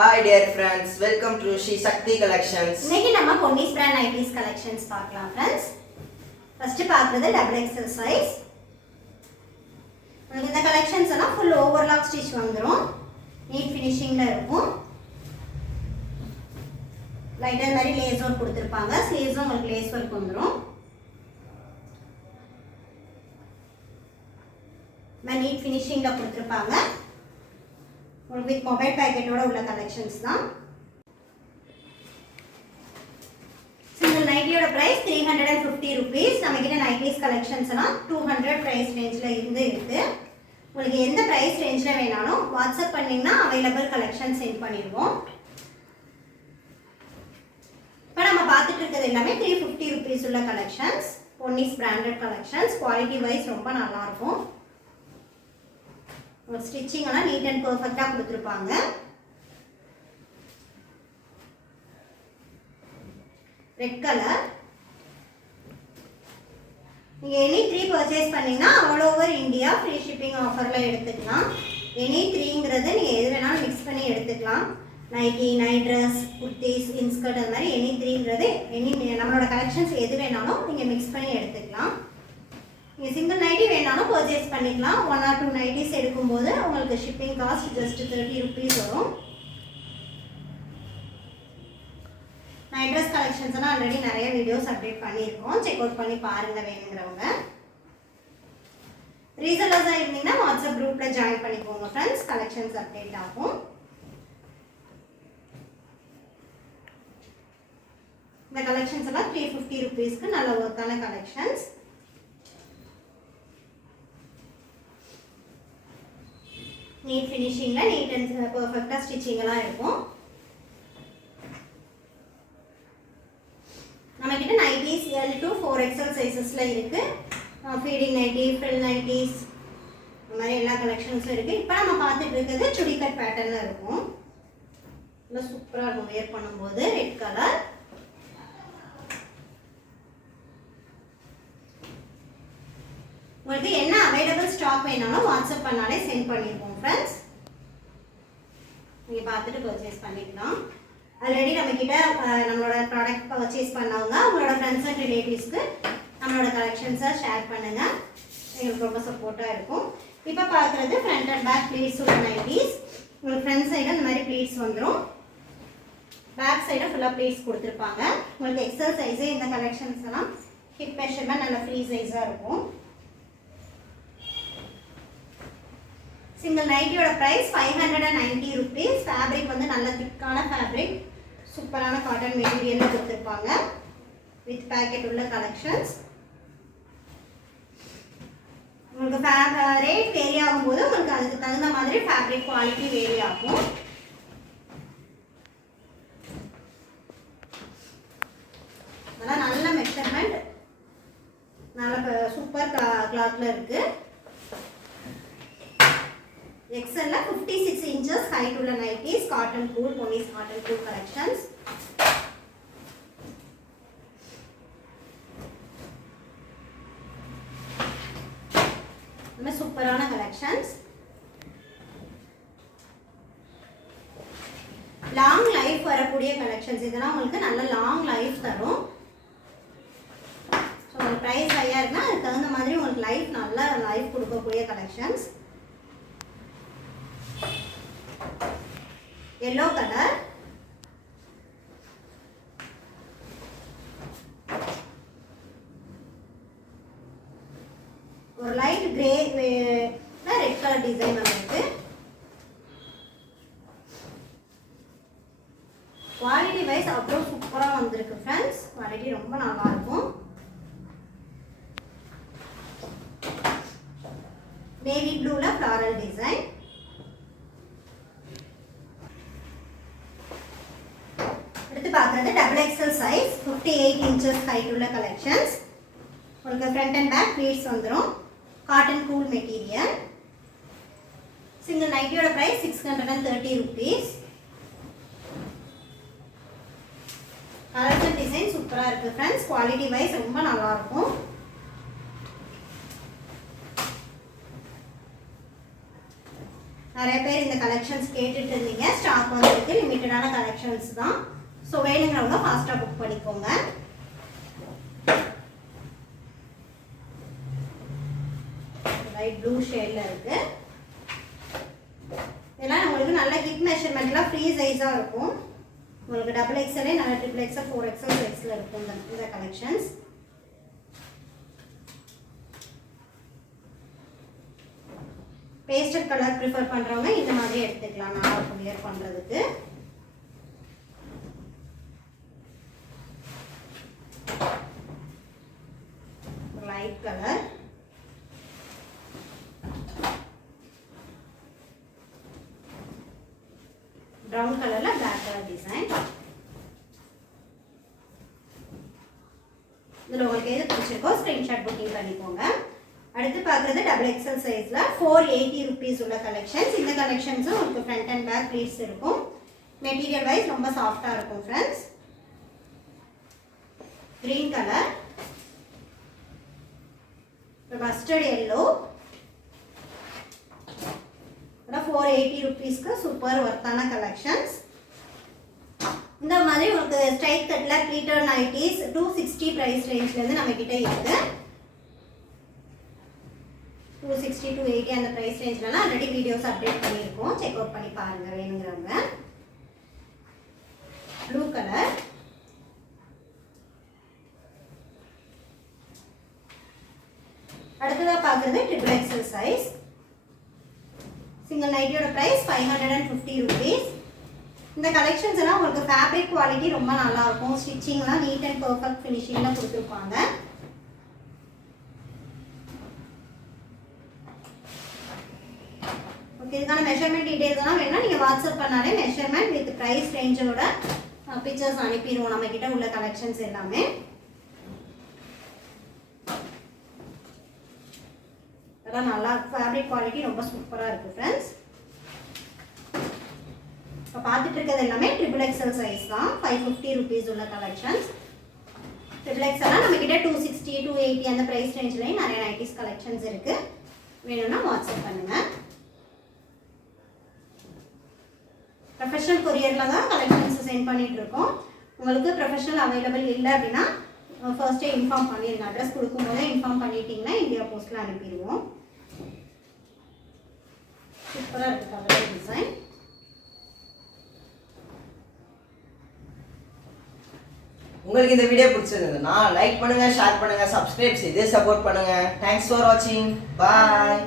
Hi dear friends, welcome to Shri Shakti Collections. இன்னைக்கு நம்ம Ponnis brand nighties collections பார்க்கலாம் friends. First பார்க்கிறது double XL size. உங்களுக்கு இந்த கலெக்ஷன்ஸ் எல்லாம் ফুল ஓவர்லாக் ஸ்டிச் வந்துரும். நீட் ஃபினிஷிங்ல இருக்கும். லைட்டா மாதிரி லேஸ் ஒர்க் கொடுத்திருப்பாங்க. ஸ்லீவ்ஸும் உங்களுக்கு லேஸ் ஒர்க் வந்துரும். நீட் ஃபினிஷிங்ல கொடுத்திருப்பாங்க. with mobile packet ஓட உள்ள கலெக்ஷன்ஸ் தான். சிங்கிள் நைட்டியோட பிரைஸ் 350 rupees. நம்ம கிட்ட நைட்டிஸ் கலெக்ஷன்ஸ் எல்லாம் 200 பிரைஸ் ரேஞ்ச்ல இருக்கு. உங்களுக்கு எந்த பிரைஸ் ரேஞ்ச்ல வேணாலும் வாட்ஸ்அப் பண்ணீங்கன்னா அவைலபிள் கலெக்ஷன் சென்ட் பண்ணிடுவோம். இப்போ நம்ம பார்த்துட்டு இருக்கிறது எல்லாமே 350 rupees உள்ள கலெக்ஷன்ஸ். Ponnis branded collections. Quality wise ரொம்ப நல்லா இருக்கும். ஸ்டிச்சிங் எல்லாம் நீட் அண்ட் பெர்ஃபெக்ட்டா கொடுத்திருப்பாங்க. Red colour. நீங்க எனி 3 பர்ச்சேஸ் பண்ணீங்கன்னா all over India free shipping ஆஃபர்ல எடுத்துக்கலாம். எனி 3ங்கிறது நீங்க எது வேணாலும் மிக்ஸ் பண்ணி எடுத்துக்கலாம். Nighty, night dress, kurtis, in skirt அந்த மாதிரி எனி 3ங்கிறது நம்மளோட கலெக்ஷன்ஸ் எது வேணாலும் நீங்க மிக்ஸ் பண்ணி எடுத்துக்கலாம். நீங்கள் சிங்கிள் நைட்டி வேணாலும் பர்ச்சேஸ் பண்ணிக்கலாம். 1 or 2 நைட்டிஸ் எடுக்கும்போது உங்களுக்கு ஷிப்பிங் காஸ்ட் ஜஸ்ட் 30 rupees வரும். நைட் ட்ரெஸ் கலெக்ஷன்ஸ் எல்லாம் ஆல்ரெடி நிறைய வீடியோஸ் அப்டேட் பண்ணியிருக்கோம். செக் அவுட் பண்ணி பாருங்க வேணுங்கிறவங்க. ரீசெல்லர்ஸாக இருந்தீங்கன்னா வாட்ஸ்அப் குரூப்பில் ஜாயின் பண்ணிக்கோங்க ஃப்ரெண்ட்ஸ். கலெக்ஷன்ஸ் அப்டேட் ஆகும். இந்த கலெக்ஷன்ஸ் எல்லாம் 350 rupeesக்கு நல்ல ஒர்க்கான கலெக்ஷன்ஸ். நீட் ஃபினிஷிங்ல நீட் அண்ட் பெர்ஃபெக்ட்டா ஸ்டிச்சிங் எல்லாம் இருக்கும். நம்ம கிட்ட நைட்டிஸ் L to 4XL சைஸஸ்ல இருக்கு. ஃபீடிங் நைட்டி, ஃப்ரில் நைட்டிஸ் இந்த மாதிரி எல்லா கலெக்ஷன்ஸும் இருக்கு. இப்போ நம்ம பார்த்துட்டு இருக்கிறது சுடிகட் பேட்டர்ன்ல இருக்கும். நல்லா சூப்பரா இருக்கும் வேர் பண்ணும்போது. Red colour. உங்களுக்கு என்ன அவைலபிள் ஸ்டாக் வேணாலும் வாட்ஸ்அப் பண்ணாலே சென்ட் பண்ணிடுவோம் ஃப்ரெண்ட்ஸ். நீங்கள் பார்த்துட்டு பர்ச்சேஸ் பண்ணிக்கலாம். ஆல்ரெடி நம்மக்கிட்ட நம்மளோட ப்ராடக்ட் பர்ச்சேஸ் பண்ணவங்க உங்களோட ஃப்ரெண்ட்ஸ் அண்ட் ரிலேட்டிவ்ஸ்க்கு நம்மளோட கலெக்ஷன்ஸை ஷேர் பண்ணுங்கள். எங்களுக்கு ரொம்ப சப்போர்ட்டாக இருக்கும். இப்போ பார்க்குறது ஃப்ரண்ட் அண்ட் பேக் ப்ளீட்ஸ் உள்ள நைட்டிஸ். உங்களுக்கு ஃப்ரண்ட் சைடு இந்த மாதிரி ப்ளீட்ஸ் வந்துடும். பேக் சைடு ஃபுல்லாக ப்ளீட்ஸ் கொடுத்துருப்பாங்க. உங்களுக்கு எக்ஸல் சைஸு இந்த கலெக்ஷன்ஸ் எல்லாம் ஹிப் மெஷர்மெண்ட் நல்ல ஃப்ரீ சைஸாக இருக்கும். சிங்கிள் நைட்டியோட பிரைஸ் 590 rupees. ஃபேப்ரிக் வந்து நல்ல திக்கான ஃபேப்ரிக். சூப்பரான காட்டன் மெட்டீரியல்ல கொடுத்துருப்பாங்க. வித் பேக்கெட் உள்ள கலெக்ஷன்ஸ். உங்களுக்கு ரேட் வேரி ஆகும்போது உங்களுக்கு அதுக்கு தகுந்த மாதிரி ஃபேப்ரிக் குவாலிட்டி வேரி ஆகும். அதெல்லாம் நல்ல மெஷர்மெண்ட், நல்ல சூப்பர் கிளாத்ல இருக்கு. எக்ஸல்ல 56 inches height உள்ள நைட்டிஸ். Cotton cool, Ponnis cotton cool collections. ரொம்ப சூப்பரான கலெக்ஷன்ஸ். லாங் லைஃப் வரக்கூடிய கலெக்ஷன்ஸ். இதெல்லாம் உங்களுக்கு நல்ல லாங் லைஃப் தரும். ஸோ உங்களுக்கு ப்ரைஸ் ஹையாக இருக்குன்னா அதுக்கு தகுந்த மாதிரி உங்களுக்கு லைஃப் நல்ல லைஃப் கொடுக்கக்கூடிய கலெக்ஷன்ஸ். yellow color. ஒரு light grey red colour design வந்திருக்கு. குவாலிட்டி வைஸ் அவ்வளோ சூப்பரா வந்திருக்கு ஃப்ரெண்ட்ஸ். குவாலிட்டி ரொம்ப நல்லா இருக்கும். நேவி ப்ளூல ஃப்ளாரல் டிசைன். அடுத்து பார்க்குறது double XL size 58 inches height உள்ள கலெக்ஷன்ஸ். உங்களுக்கு ஃப்ரண்ட் அண்ட் பேக் ப்ளீட்ஸ் வந்துடும். Cotton cool material. சிங்கிள் நைட்டியோட price 630 rupees. Colours and design சூப்பராக இருக்குது ஃப்ரெண்ட்ஸ். குவாலிட்டி வைஸ் ரொம்ப நல்லா இருக்கும். நிறைய பேர் இந்த கலெக்ஷன்ஸ் கேட்டுட்டு இருந்தீங்க. ஸ்டாக் வந்திருக்கு. லிமிட்டடான கலெக்ஷன்ஸ் தான். ஸோ வேணுங்கிறவங்க ஃபாஸ்ட்டாக புக் பண்ணிக்கோங்க. லைட் ப்ளூ ஷேடில் இருக்குது. இதெல்லாம் உங்களுக்கு நல்ல ஹிப் மெஷர்மெண்ட்லாம் ஃப்ரீ சைஸாக இருக்கும். உங்களுக்கு டபுள் எக்ஸ்எல்லே நல்ல ட்ரிபிள் எக்ஸ்எல் 4XL சைஸில் இருக்கும் இந்த கலெக்ஷன்ஸ். பேஸ்டல் கலர் ப்ரிஃபர் பண்ணுறவங்க இந்த மாதிரி எடுத்துக்கலாம். நல்லா இருக்கும் வியர் பண்ணுறதுக்கு. லைட் கலர், ப்ரௌன் கலர்ல பிளாக் கலர் டிசைன். இதில் உங்களுக்கு எது பிடிச்சிருக்கோ ஸ்க்ரீன்ஷாட் புக்கிங் பண்ணிக்கோங்க. அடுத்து பார்க்குறது டபுள் எக்ஸ்எல் சைஸில் 480 rupees உள்ள கலெக்ஷன்ஸ். இந்த கலெக்ஷன்ஸும் உங்களுக்கு ஃப்ரண்ட் அண்ட் பேக் ப்ளீட்ஸ் இருக்கும். மெட்டீரியல் வைஸ் ரொம்ப சாஃப்டாக இருக்கும் friends. Green colour, mustard yellow, 480 rupeesக்கு சூப்பர் ஒர்த்தான கலெக்ஷன்ஸ். இந்த மாதிரி உங்களுக்கு ஸ்ட்ரைட் கட்டில் ப்ளீட்டட் நைட்டிஸ் 260 ப்ரைஸ் ரேஞ்ச்லேருந்து நம்மக்கிட்ட இருக்குது. 260 to 280 அந்த ப்ரைஸ் ரேஞ்ச்லலாம் ஆல்ரெடி வீடியோஸ் அப்டேட் பண்ணியிருக்கோம். செக் அவுட் பண்ணி பாருங்கள் வேணுங்கிறவங்க. ப்ளூ கலர், அடுத்ததாக பார்க்குறது ட்ரிபிள் எக்ஸ்எல் சைஸ். சிங்கிள் நைட்டியோட ப்ரைஸ் 550 rupees. இந்த கலெக்ஷன்ஸ் எல்லாம் உங்களுக்கு ஃபேப்ரிக் குவாலிட்டி ரொம்ப நல்லா இருக்கும். ஸ்டிச்சிங்லாம் நீட் அண்ட் பர்ஃபெக்ட் ஃபினிஷிங்கில் கொடுத்துருப்பாங்க. ஓகே, இதுக்கான மெஷர்மெண்ட் டீடைல்ஸ் எல்லாம் வேணும்னா நீங்கள் வாட்ஸ்அப் பண்ணாலே மெஷர்மெண்ட் வித் ப்ரைஸ் ரேஞ்சோட பிக்சர்ஸ் அனுப்பிடுவோம் நம்மக்கிட்ட உள்ள கலெக்ஷன்ஸ் எல்லாமே. அதெல்லாம் நல்லா ஃபேப்ரிக் குவாலிட்டி ரொம்ப சூப்பராக இருக்குது ஃப்ரெண்ட்ஸ். இப்போ பார்த்துட்டு இருக்கிறது எல்லாமே ட்ரிபிள் எக்ஸ்எல் சைஸ் தான். 550 rupees உள்ள கலெக்ஷன்ஸ். ட்ரிபிள் எக்ஸ்எல்லாம் நம்மக்கிட்ட 260 280 அந்த ப்ரைஸ் ரேஞ்ச்லேயும் நிறைய நைட்டிஸ் கலெக்ஷன்ஸ் இருக்குது. வேணும்னா வாட்ஸ்அப் பண்ணுங்கள். ப்ரொஃபஷனல் கொரியரில் தான் கலெக்ஷன்ஸ் சென்ட் பண்ணிகிட்டு இருக்கோம். உங்களுக்கு ப்ரொஃபஷனல் அவைலபிள் இல்லை அப்படின்னா ஃபர்ஸ்ட்டே இன்ஃபார்ம் பண்ணிடுங்க. அட்ரஸ் கொடுக்கும்போதே இன்ஃபார்ம் பண்ணிட்டீங்கன்னா இந்தியா போஸ்ட்டில் அனுப்பிடுவோம். சூப்பராக இருக்குது கலர் டிசைன். உங்களுக்கு இந்த வீடியோ பிடிச்சிருந்ததுன்னா லைக் பண்ணுங்க, ஷேர் பண்ணுங்க, சப்ஸ்கிரைப் செய்து சப்போர்ட் பண்ணுங்க. தேங்க்ஸ் ஃபார் வாட்சிங். பாய்.